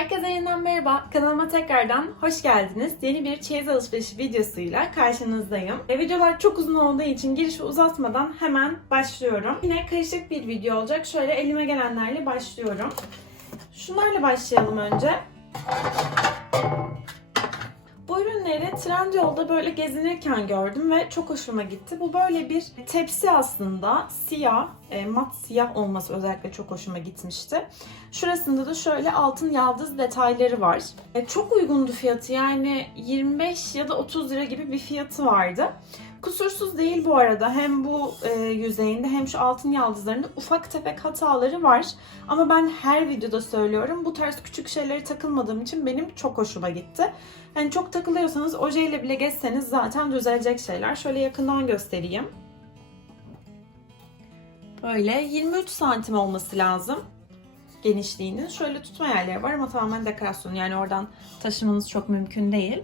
Herkese yeniden merhaba. Kanalıma tekrardan hoş geldiniz. Yeni bir çeyiz alışverişi videosuyla karşınızdayım. E, videolar çok uzun olduğu için girişi uzatmadan hemen başlıyorum. Yine karışık bir video olacak. Şöyle elime gelenlerle başlıyorum. Şunlarla başlayalım önce. Bu ürünleri Trendyol'da böyle gezinirken gördüm ve çok hoşuma gitti. Bu böyle bir tepsi aslında. Siyah, e, mat siyah olması özellikle çok hoşuma gitmişti. Şurasında da şöyle altın yaldız detayları var. E, çok uygundu fiyatı yani 25 ya da 30 lira gibi bir fiyatı vardı. Kusursuz değil bu arada. Hem bu e, yüzeyinde hem şu altın yaldızlarında ufak tefek hataları var. Ama ben her videoda söylüyorum. Bu tarz küçük şeylere takılmadığım için benim çok hoşuma gitti. Yani çok takılıyorsanız ojeyle bile geçseniz zaten düzelecek şeyler. Şöyle yakından göstereyim. Böyle 23 santim olması lazım genişliğinin. Şöyle tutma yerleri var ama tamamen dekorasyon. Yani oradan taşımanız çok mümkün değil.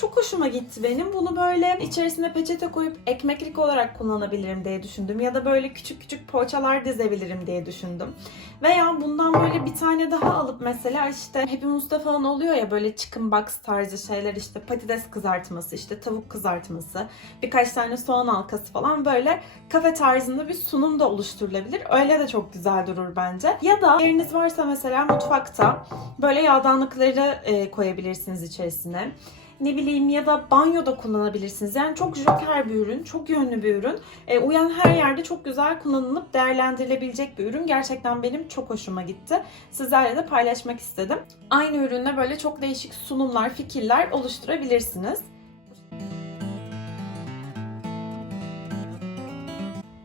Çok hoşuma gitti benim. Bunu böyle içerisine peçete koyup ekmeklik olarak kullanabilirim diye düşündüm. Ya da böyle küçük küçük poğaçalar dizebilirim diye düşündüm. Veya bundan böyle bir tane daha alıp mesela işte Happy Mustafa'nın oluyor ya böyle chicken box tarzı şeyler işte patates kızartması, işte tavuk kızartması, birkaç tane soğan halkası falan böyle kafe tarzında bir sunum da oluşturulabilir. Öyle de çok güzel durur bence. Ya da yeriniz varsa mesela mutfakta böyle yağdanlıkları e, koyabilirsiniz içerisine ne bileyim ya da banyoda kullanabilirsiniz. Yani çok joker bir ürün, çok yönlü bir ürün. E, uyan her yerde çok güzel kullanılıp değerlendirilebilecek bir ürün. Gerçekten benim çok hoşuma gitti. Sizlerle de paylaşmak istedim. Aynı ürünle böyle çok değişik sunumlar, fikirler oluşturabilirsiniz.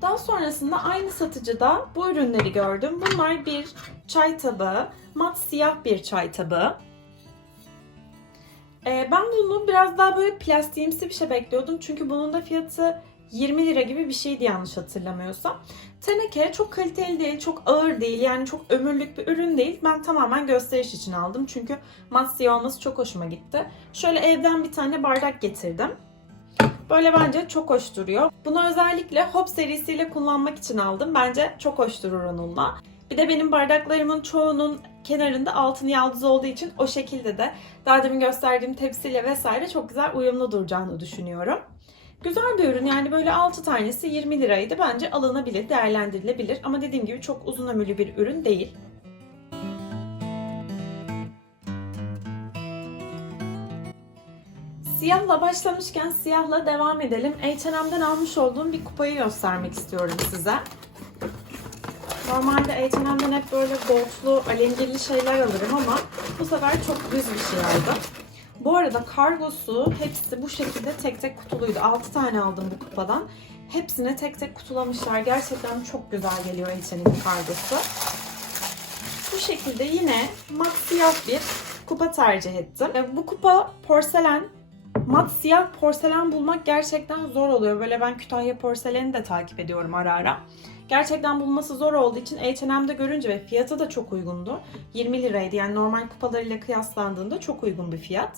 Daha sonrasında aynı satıcıda bu ürünleri gördüm. Bunlar bir çay tabağı, mat siyah bir çay tabağı. Ee, ben bunu biraz daha böyle plastiğimsi bir şey bekliyordum. Çünkü bunun da fiyatı 20 lira gibi bir şeydi yanlış hatırlamıyorsam. Teneke çok kaliteli değil, çok ağır değil. Yani çok ömürlük bir ürün değil. Ben tamamen gösteriş için aldım. Çünkü siyah olması çok hoşuma gitti. Şöyle evden bir tane bardak getirdim. Böyle bence çok hoş duruyor. Bunu özellikle Hop serisiyle kullanmak için aldım. Bence çok hoş durur onunla. Bir de benim bardaklarımın çoğunun kenarında altın yaldız olduğu için o şekilde de daha demin gösterdiğim tepsiyle vesaire çok güzel uyumlu duracağını düşünüyorum. Güzel bir ürün yani böyle 6 tanesi 20 liraydı. Bence alınabilir, değerlendirilebilir ama dediğim gibi çok uzun ömürlü bir ürün değil. Siyahla başlamışken siyahla devam edelim. H&M'den almış olduğum bir kupayı göstermek istiyorum size. Normalde H&M'den hep böyle goldlu, alengirli şeyler alırım ama bu sefer çok düz bir şey aldım. Bu arada kargosu hepsi bu şekilde tek tek kutuluydu. 6 tane aldım bu kupadan. Hepsine tek tek kutulamışlar. Gerçekten çok güzel geliyor H&M'in kargosu. Bu şekilde yine mat siyah bir kupa tercih ettim. Bu kupa porselen mat siyah porselen bulmak gerçekten zor oluyor. Böyle ben Kütahya porseleni de takip ediyorum ara ara. Gerçekten bulması zor olduğu için H&M'de görünce ve fiyatı da çok uygundu. 20 liraydı yani normal kupalarıyla kıyaslandığında çok uygun bir fiyat.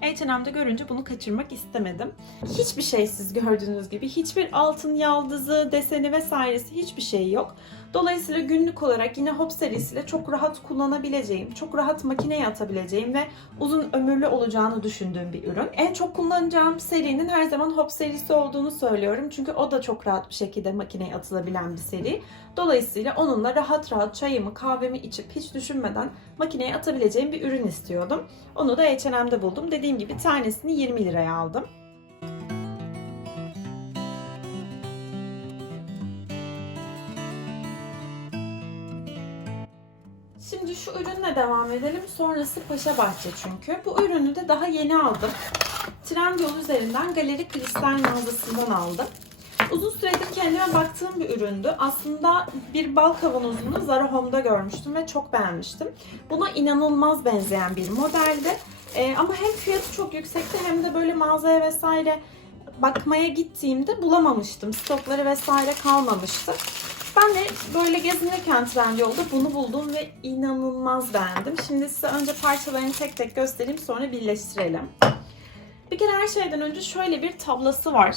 H&M'de görünce bunu kaçırmak istemedim. Hiçbir şeysiz gördüğünüz gibi. Hiçbir altın yaldızı, deseni vesairesi hiçbir şey yok. Dolayısıyla günlük olarak yine Hop serisiyle çok rahat kullanabileceğim, çok rahat makineye atabileceğim ve uzun ömürlü olacağını düşündüğüm bir ürün. En çok kullanacağım serinin her zaman Hop serisi olduğunu söylüyorum. Çünkü o da çok rahat bir şekilde makineye atılabilen bir seri. Dolayısıyla onunla rahat rahat çayımı, kahvemi içip hiç düşünmeden makineye atabileceğim bir ürün istiyordum. Onu da H&M'de buldum. Dediğim gibi tanesini 20 liraya aldım. Şu ürünle devam edelim. Sonrası Paşa Bahçe çünkü. Bu ürünü de daha yeni aldım. Trendyol üzerinden Galeri Kristal mağazasından aldım. Uzun süredir kendime baktığım bir üründü. Aslında bir bal kavanozunu Zara Home'da görmüştüm ve çok beğenmiştim. Buna inanılmaz benzeyen bir modeldi. Ee, ama hem fiyatı çok yüksekti hem de böyle mağazaya vesaire bakmaya gittiğimde bulamamıştım. Stokları vesaire kalmamıştı. Ben de böyle gezinirken Trendyol'da bunu buldum ve inanılmaz beğendim. Şimdi size önce parçalarını tek tek göstereyim sonra birleştirelim. Bir kere her şeyden önce şöyle bir tablası var.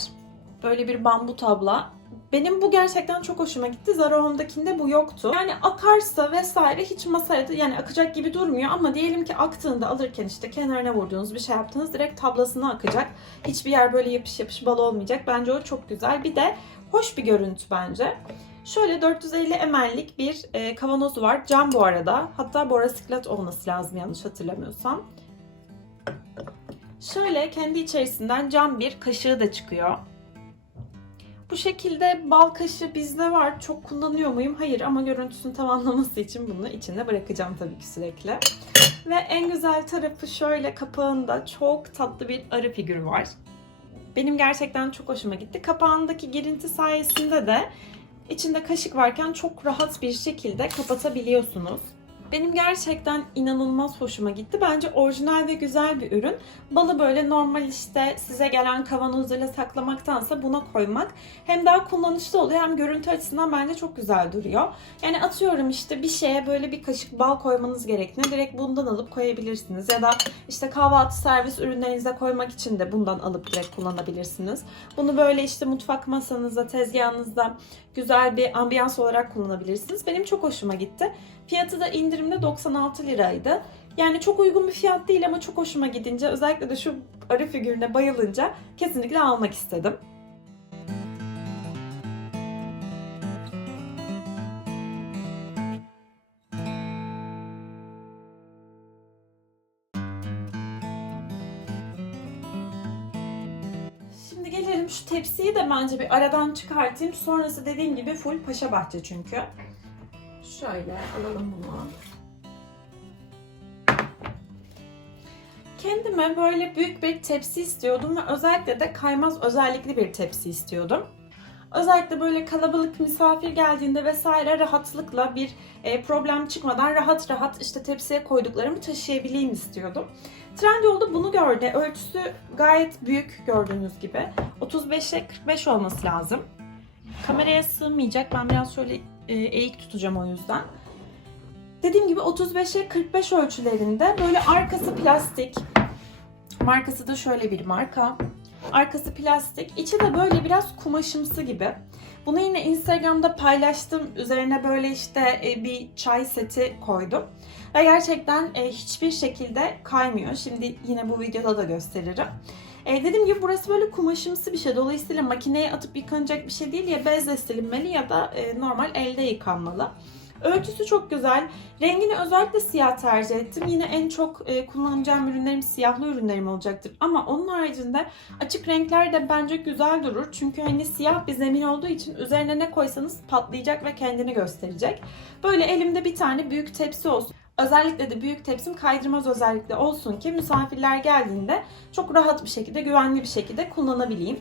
Böyle bir bambu tabla. Benim bu gerçekten çok hoşuma gitti. Zara Home'dakinde bu yoktu. Yani akarsa vesaire hiç masaya da yani akacak gibi durmuyor ama diyelim ki aktığında alırken işte kenarına vurduğunuz bir şey yaptınız direkt tablasına akacak. Hiçbir yer böyle yapış yapış bal olmayacak. Bence o çok güzel. Bir de hoş bir görüntü bence. Şöyle 450 ml'lik bir e, kavanozu var. Cam bu arada. Hatta borasiklat olması lazım yanlış hatırlamıyorsam. Şöyle kendi içerisinden cam bir kaşığı da çıkıyor. Bu şekilde bal kaşığı bizde var. Çok kullanıyor muyum? Hayır ama görüntüsünü tamamlaması için bunu içinde bırakacağım tabii ki sürekli. Ve en güzel tarafı şöyle kapağında çok tatlı bir arı figürü var. Benim gerçekten çok hoşuma gitti. Kapağındaki girinti sayesinde de içinde kaşık varken çok rahat bir şekilde kapatabiliyorsunuz. Benim gerçekten inanılmaz hoşuma gitti. Bence orijinal ve güzel bir ürün. Balı böyle normal işte size gelen kavanozlarla saklamaktansa buna koymak hem daha kullanışlı oluyor hem görüntü açısından bence çok güzel duruyor. Yani atıyorum işte bir şeye böyle bir kaşık bal koymanız gerektiğinde direkt bundan alıp koyabilirsiniz. Ya da işte kahvaltı servis ürünlerinize koymak için de bundan alıp direkt kullanabilirsiniz. Bunu böyle işte mutfak masanızda, tezgahınızda güzel bir ambiyans olarak kullanabilirsiniz. Benim çok hoşuma gitti. Fiyatı da indirimde 96 liraydı. Yani çok uygun bir fiyat değil ama çok hoşuma gidince özellikle de şu arı figürüne bayılınca kesinlikle almak istedim. Tepsiyi de bence bir aradan çıkartayım. Sonrası dediğim gibi full Paşa Bahçe çünkü. Şöyle alalım bunu. Kendime böyle büyük bir tepsi istiyordum ve özellikle de kaymaz özellikli bir tepsi istiyordum. Özellikle böyle kalabalık misafir geldiğinde vesaire rahatlıkla bir e, problem çıkmadan rahat rahat işte tepsiye koyduklarımı taşıyabileyim istiyordum. Trendyol'da bunu gördü. Ölçüsü gayet büyük gördüğünüz gibi. 35'e 45 olması lazım. Kameraya sığmayacak. Ben biraz şöyle e, eğik tutacağım o yüzden. Dediğim gibi 35'e 45 ölçülerinde böyle arkası plastik. Markası da şöyle bir marka. Arkası plastik. İçi de böyle biraz kumaşımsı gibi. Bunu yine Instagram'da paylaştım. Üzerine böyle işte e, bir çay seti koydum. Ve gerçekten e, hiçbir şekilde kaymıyor. Şimdi yine bu videoda da gösteririm. E, dediğim gibi burası böyle kumaşımsı bir şey. Dolayısıyla makineye atıp yıkanacak bir şey değil. Ya bezle silinmeli ya da e, normal elde yıkanmalı. Ölçüsü çok güzel. Rengini özellikle siyah tercih ettim. Yine en çok e, kullanacağım ürünlerim siyahlı ürünlerim olacaktır. Ama onun haricinde açık renkler de bence güzel durur. Çünkü hani siyah bir zemin olduğu için üzerine ne koysanız patlayacak ve kendini gösterecek. Böyle elimde bir tane büyük tepsi olsun. Özellikle de büyük tepsim kaydırmaz özellikle olsun ki misafirler geldiğinde çok rahat bir şekilde, güvenli bir şekilde kullanabileyim.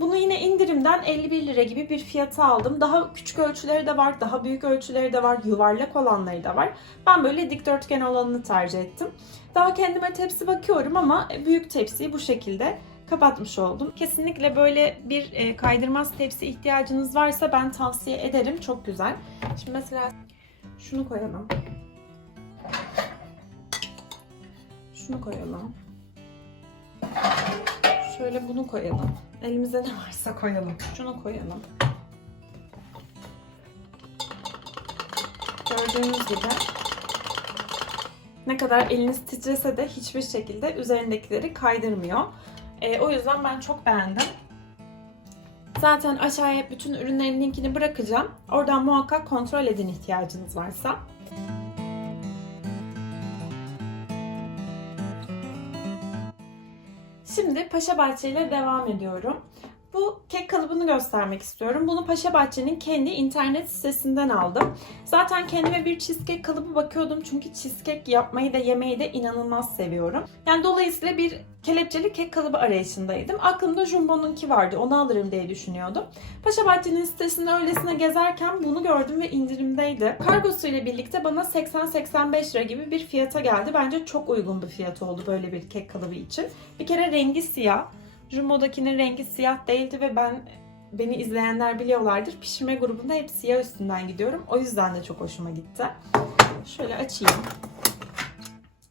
Bunu yine indirimden 51 lira gibi bir fiyata aldım. Daha küçük ölçüleri de var, daha büyük ölçüleri de var, yuvarlak olanları da var. Ben böyle dikdörtgen olanını tercih ettim. Daha kendime tepsi bakıyorum ama büyük tepsiyi bu şekilde kapatmış oldum. Kesinlikle böyle bir e, kaydırmaz tepsi ihtiyacınız varsa ben tavsiye ederim. Çok güzel. Şimdi mesela şunu koyalım. Şunu koyalım. Şöyle bunu koyalım. Elimizde ne varsa koyalım. Şunu koyalım. Gördüğünüz gibi ne kadar eliniz titrese de hiçbir şekilde üzerindekileri kaydırmıyor. Ee, o yüzden ben çok beğendim. Zaten aşağıya bütün ürünlerin linkini bırakacağım. Oradan muhakkak kontrol edin ihtiyacınız varsa. Şimdi Paşa Bahçe ile devam ediyorum. Bu kek kalıbını göstermek istiyorum. Bunu Paşa Bahçe'nin kendi internet sitesinden aldım. Zaten kendime bir cheesecake kalıbı bakıyordum. Çünkü cheesecake yapmayı da yemeyi de inanılmaz seviyorum. Yani dolayısıyla bir kelepçeli kek kalıbı arayışındaydım. Aklımda Jumbo'nunki vardı. Onu alırım diye düşünüyordum. Paşa Bahçe'nin sitesinde öylesine gezerken bunu gördüm ve indirimdeydi. Kargosu ile birlikte bana 80-85 lira gibi bir fiyata geldi. Bence çok uygun bir fiyat oldu böyle bir kek kalıbı için. Bir kere rengi siyah. Jumbo'dakinin rengi siyah değildi ve ben beni izleyenler biliyorlardır. Pişirme grubunda hep siyah üstünden gidiyorum. O yüzden de çok hoşuma gitti. Şöyle açayım.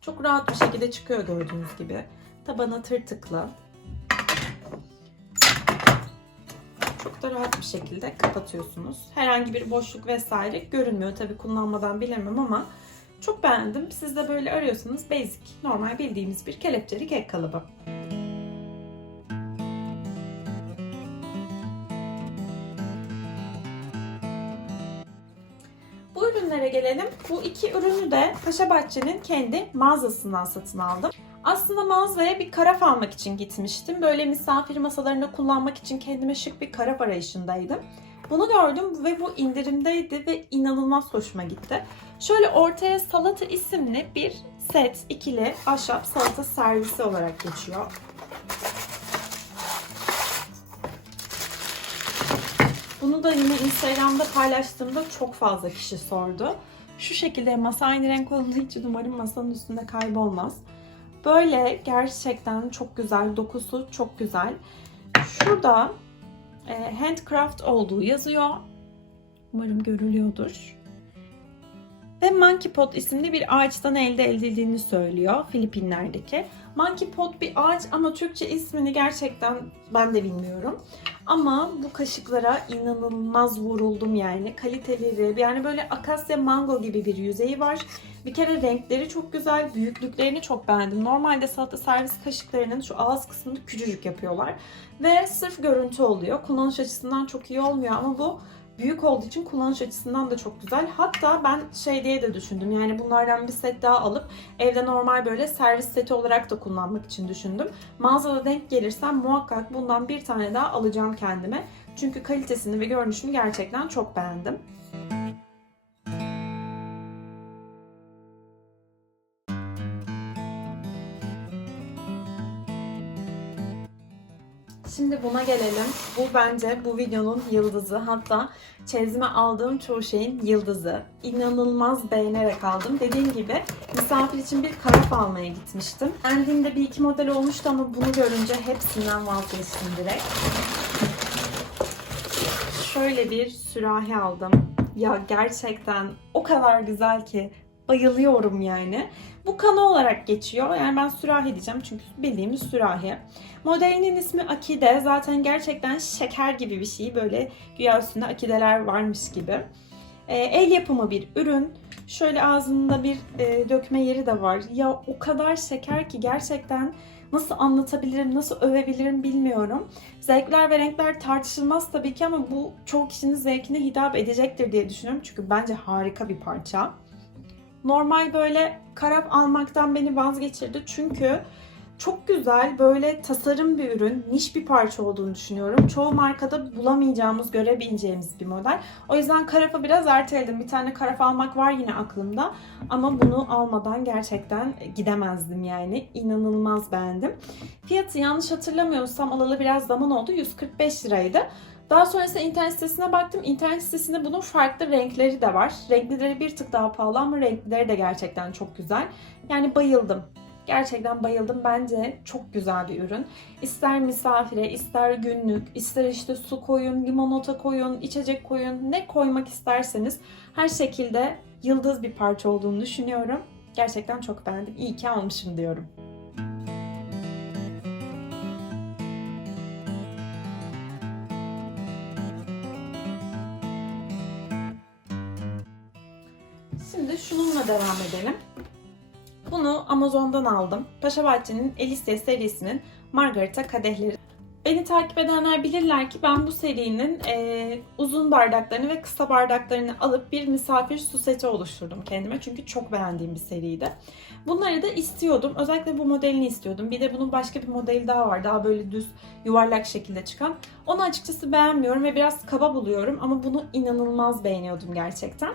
Çok rahat bir şekilde çıkıyor gördüğünüz gibi. Tabanı tırtıklı. Çok da rahat bir şekilde kapatıyorsunuz. Herhangi bir boşluk vesaire görünmüyor. Tabii kullanmadan bilemem ama çok beğendim. Siz de böyle arıyorsanız basic, normal bildiğimiz bir kelepçeli kek kalıbı. Ürünlere gelelim. Bu iki ürünü de Paşa Bahçe'nin kendi mağazasından satın aldım. Aslında mağazaya bir karaf almak için gitmiştim. Böyle misafir masalarında kullanmak için kendime şık bir karaf arayışındaydım. Bunu gördüm ve bu indirimdeydi ve inanılmaz hoşuma gitti. Şöyle ortaya salata isimli bir set ikili ahşap salata servisi olarak geçiyor. Bunu da yine Instagram'da paylaştığımda çok fazla kişi sordu. Şu şekilde masa aynı renk olduğu için umarım masanın üstünde kaybolmaz. Böyle gerçekten çok güzel, dokusu çok güzel. Şurada e, handcraft olduğu yazıyor. Umarım görülüyordur. Ve Monkey Pot isimli bir ağaçtan elde edildiğini söylüyor Filipinler'deki. Monkey Pot bir ağaç ama Türkçe ismini gerçekten ben de bilmiyorum. Ama bu kaşıklara inanılmaz vuruldum yani. Kaliteleri, yani böyle akasya mango gibi bir yüzeyi var. Bir kere renkleri çok güzel, büyüklüklerini çok beğendim. Normalde salata servis kaşıklarının şu ağız kısmını küçücük yapıyorlar. Ve sırf görüntü oluyor. Kullanış açısından çok iyi olmuyor ama bu büyük olduğu için kullanış açısından da çok güzel. Hatta ben şey diye de düşündüm. Yani bunlardan bir set daha alıp evde normal böyle servis seti olarak da kullanmak için düşündüm. Mağazada denk gelirsem muhakkak bundan bir tane daha alacağım kendime. Çünkü kalitesini ve görünüşünü gerçekten çok beğendim. Şimdi buna gelelim. Bu bence bu videonun yıldızı. Hatta çeyizime aldığım çoğu şeyin yıldızı. İnanılmaz beğenerek aldım. Dediğim gibi misafir için bir karaf almaya gitmiştim. Beğendiğimde bir iki model olmuştu ama bunu görünce hepsinden vazgeçtim direkt. Şöyle bir sürahi aldım. Ya gerçekten o kadar güzel ki bayılıyorum yani. Bu kana olarak geçiyor. Yani ben sürahi diyeceğim çünkü bildiğimiz sürahi. Modelinin ismi Akide. Zaten gerçekten şeker gibi bir şey. Böyle güya üstünde akideler varmış gibi. E, el yapımı bir ürün. Şöyle ağzında bir e, dökme yeri de var. Ya o kadar şeker ki gerçekten nasıl anlatabilirim, nasıl övebilirim bilmiyorum. Zevkler ve renkler tartışılmaz tabii ki ama bu çoğu kişinin zevkine hitap edecektir diye düşünüyorum. Çünkü bence harika bir parça. Normal böyle karaf almaktan beni vazgeçirdi. Çünkü çok güzel böyle tasarım bir ürün, niş bir parça olduğunu düşünüyorum. Çoğu markada bulamayacağımız, görebileceğimiz bir model. O yüzden karafa biraz erteledim. Bir tane karaf almak var yine aklımda. Ama bunu almadan gerçekten gidemezdim yani. İnanılmaz beğendim. Fiyatı yanlış hatırlamıyorsam alalı biraz zaman oldu. 145 liraydı. Daha sonrasında internet sitesine baktım. İnternet sitesinde bunun farklı renkleri de var. Renklileri bir tık daha pahalı ama renklileri de gerçekten çok güzel. Yani bayıldım. Gerçekten bayıldım. Bence çok güzel bir ürün. İster misafire, ister günlük, ister işte su koyun, limonata koyun, içecek koyun, ne koymak isterseniz her şekilde yıldız bir parça olduğunu düşünüyorum. Gerçekten çok beğendim. İyi ki almışım diyorum. Şununla devam edelim. Bunu Amazon'dan aldım. Paşa Bahçe'nin Elisya serisinin Margarita kadehleri. Beni takip edenler bilirler ki ben bu serinin e, uzun bardaklarını ve kısa bardaklarını alıp bir misafir su seti oluşturdum kendime. Çünkü çok beğendiğim bir seriydi. Bunları da istiyordum. Özellikle bu modelini istiyordum. Bir de bunun başka bir modeli daha var. Daha böyle düz yuvarlak şekilde çıkan. Onu açıkçası beğenmiyorum ve biraz kaba buluyorum. Ama bunu inanılmaz beğeniyordum gerçekten.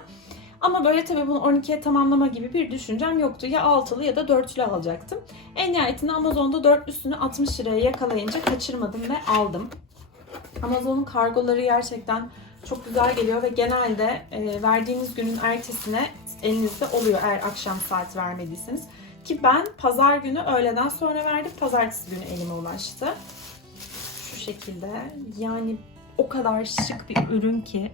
Ama böyle tabii bunu 12'ye tamamlama gibi bir düşüncem yoktu. Ya altılı ya da dörtlü alacaktım. En nihayetinde Amazon'da dörtlüsünü 60 liraya yakalayınca kaçırmadım ve aldım. Amazon'un kargoları gerçekten çok güzel geliyor ve genelde e, verdiğiniz günün ertesine elinizde oluyor eğer akşam saat vermediyseniz. Ki ben pazar günü öğleden sonra verdim, pazartesi günü elime ulaştı. Şu şekilde yani o kadar şık bir ürün ki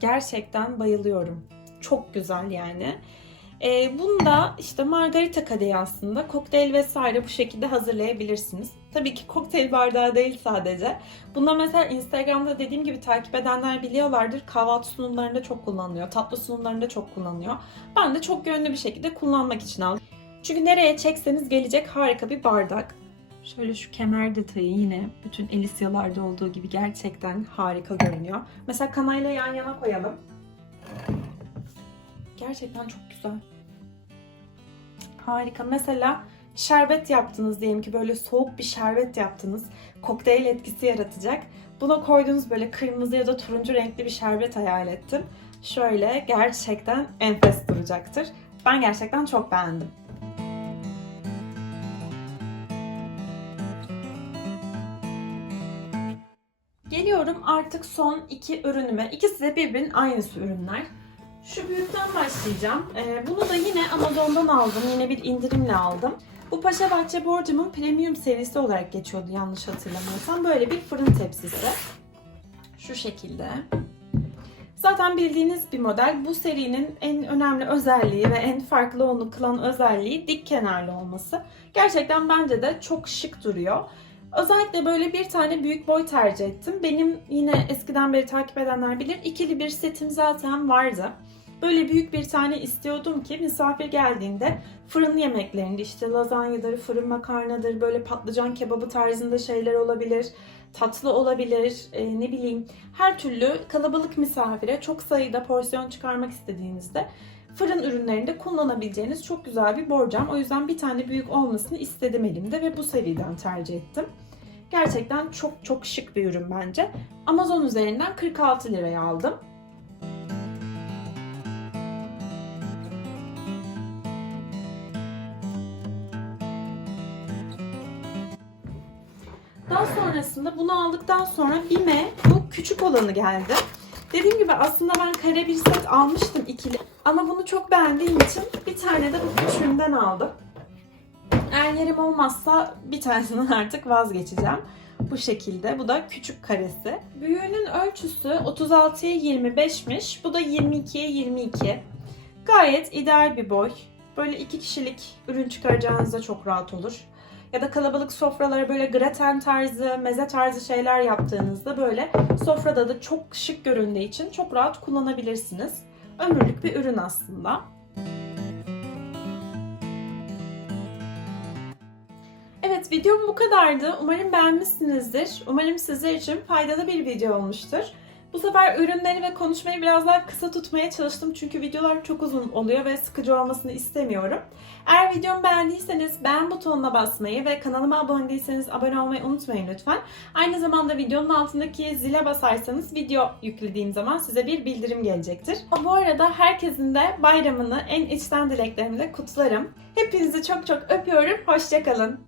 gerçekten bayılıyorum çok güzel yani. Ee, bunu da işte margarita kadehi aslında kokteyl vesaire bu şekilde hazırlayabilirsiniz. Tabii ki kokteyl bardağı değil sadece. Bunda mesela Instagram'da dediğim gibi takip edenler biliyorlardır. Kahvaltı sunumlarında çok kullanılıyor. Tatlı sunumlarında çok kullanılıyor. Ben de çok yönlü bir şekilde kullanmak için aldım. Çünkü nereye çekseniz gelecek harika bir bardak. Şöyle şu kemer detayı yine bütün Elisyalarda olduğu gibi gerçekten harika görünüyor. Mesela kanayla yan yana koyalım. Gerçekten çok güzel. Harika. Mesela şerbet yaptınız diyelim ki böyle soğuk bir şerbet yaptınız. Kokteyl etkisi yaratacak. Buna koyduğunuz böyle kırmızı ya da turuncu renkli bir şerbet hayal ettim. Şöyle gerçekten enfes duracaktır. Ben gerçekten çok beğendim. Geliyorum artık son iki ürünüme. İkisi de birbirinin aynısı ürünler. Şu büyükten başlayacağım. Ee, bunu da yine Amazon'dan aldım. Yine bir indirimle aldım. Bu Paşa Bahçe Borcam'ın premium serisi olarak geçiyordu yanlış hatırlamıyorsam. Böyle bir fırın tepsisi. Şu şekilde. Zaten bildiğiniz bir model. Bu serinin en önemli özelliği ve en farklı onu kılan özelliği dik kenarlı olması. Gerçekten bence de çok şık duruyor. Özellikle böyle bir tane büyük boy tercih ettim. Benim yine eskiden beri takip edenler bilir. ikili bir setim zaten vardı. Böyle büyük bir tane istiyordum ki misafir geldiğinde fırın yemeklerinde işte lazanyadır, fırın makarnadır, böyle patlıcan kebabı tarzında şeyler olabilir. Tatlı olabilir, e, ne bileyim her türlü kalabalık misafire çok sayıda porsiyon çıkarmak istediğinizde fırın ürünlerinde kullanabileceğiniz çok güzel bir borcam. O yüzden bir tane büyük olmasını istedim elimde ve bu seriden tercih ettim. Gerçekten çok çok şık bir ürün bence. Amazon üzerinden 46 liraya aldım. Sonrasında bunu aldıktan sonra BİM'e bu küçük olanı geldi. Dediğim gibi aslında ben kare bir set almıştım ikili. Ama bunu çok beğendiğim için bir tane de bu küçüğünden aldım. Eğer yerim olmazsa bir tanesinden artık vazgeçeceğim. Bu şekilde. Bu da küçük karesi. Büyüğünün ölçüsü 36'ya 25'miş. Bu da 22'ye 22. Gayet ideal bir boy. Böyle iki kişilik ürün çıkaracağınızda çok rahat olur. Ya da kalabalık sofralara böyle graten tarzı, meze tarzı şeyler yaptığınızda böyle sofrada da çok şık göründüğü için çok rahat kullanabilirsiniz. Ömürlük bir ürün aslında. Evet videom bu kadardı. Umarım beğenmişsinizdir. Umarım sizler için faydalı bir video olmuştur. Bu sefer ürünleri ve konuşmayı biraz daha kısa tutmaya çalıştım çünkü videolar çok uzun oluyor ve sıkıcı olmasını istemiyorum. Eğer videomu beğendiyseniz beğen butonuna basmayı ve kanalıma abone değilseniz abone olmayı unutmayın lütfen. Aynı zamanda videonun altındaki zile basarsanız video yüklediğim zaman size bir bildirim gelecektir. Bu arada herkesin de bayramını en içten dileklerimle kutlarım. Hepinizi çok çok öpüyorum. Hoşçakalın.